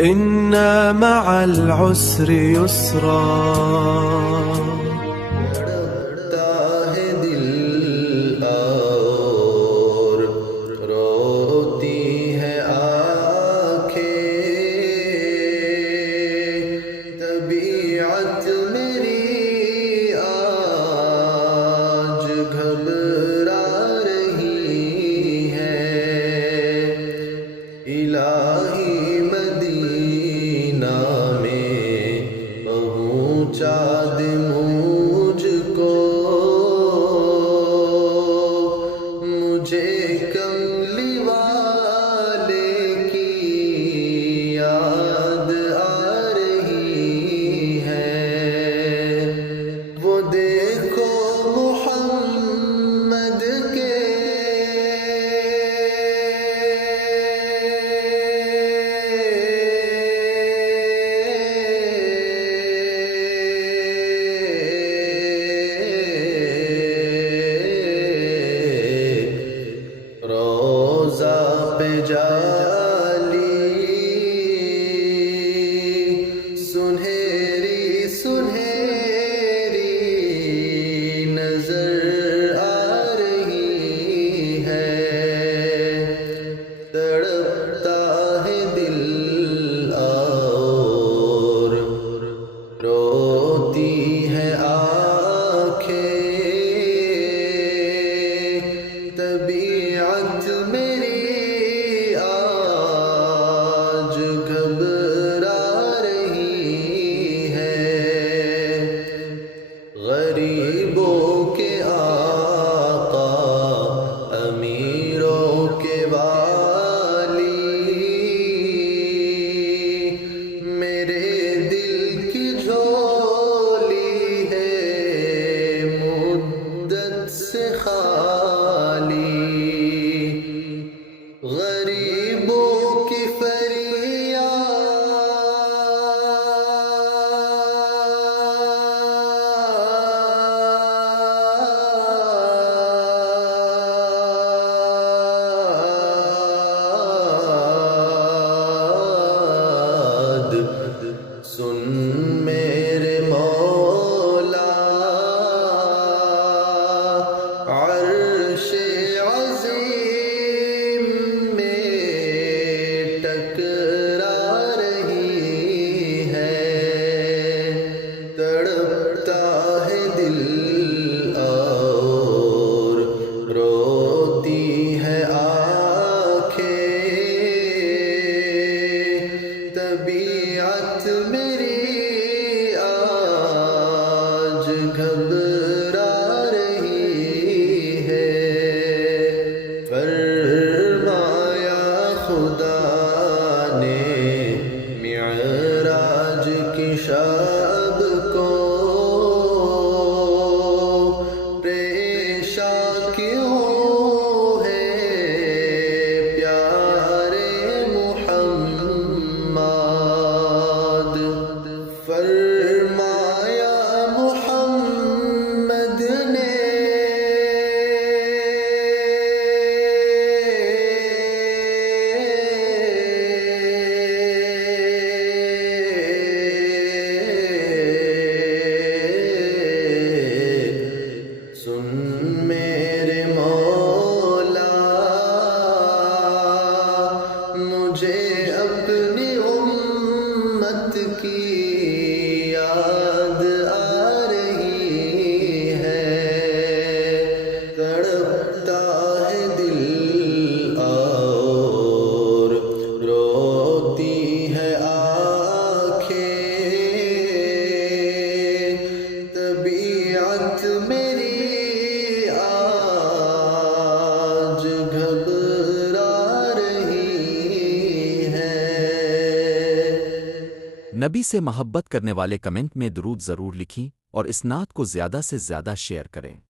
إن مع العسر يسرا. لڑتا ہے دل اور روتی ہے آنکھیں، طبیعت میری آج گھبرا رہی ہے، الہی مدینہ میں پہنچا دے مجھ کو، مجھے کملی والے کی یاد آ رہی ہے، وہ دیکھو محمد کے روضہ پہ جالی، سنہری سنہری نظر آ رہی ہے، تڑپتا ہے دل اور روتی ہے آنکھیں، طبیعت میری آج گھبرا رہی ہے، غریبوں کے آقا امیروں کے والی، میرے دل کی جھولی ہے مدت سے خالی، غریبوں کی فریاد سن میرے مولا، عرش عظیم میں ٹکرا رہی ہے، تڑپتا ہے دل اور روتی ہے آنکھیں، طبیعت میری آج گھبرا رہی ہے، فرمایا خدا نے معراج کی شب کو، پریشاں کیوں ہے پیارے محمد، فرمایا محمد نے سن میرے مولا، مجھے اپنی امت کی یاد آ رہی ہے، تڑپتا ہے دل اور روتی ہے آنکھیں، طبیعت میری آج گھبرا رہی ہے۔ نبی سے محبت کرنے والے کمنٹ میں درود ضرور لکھیں اور اس نعت کو زیادہ سے زیادہ شیئر کریں۔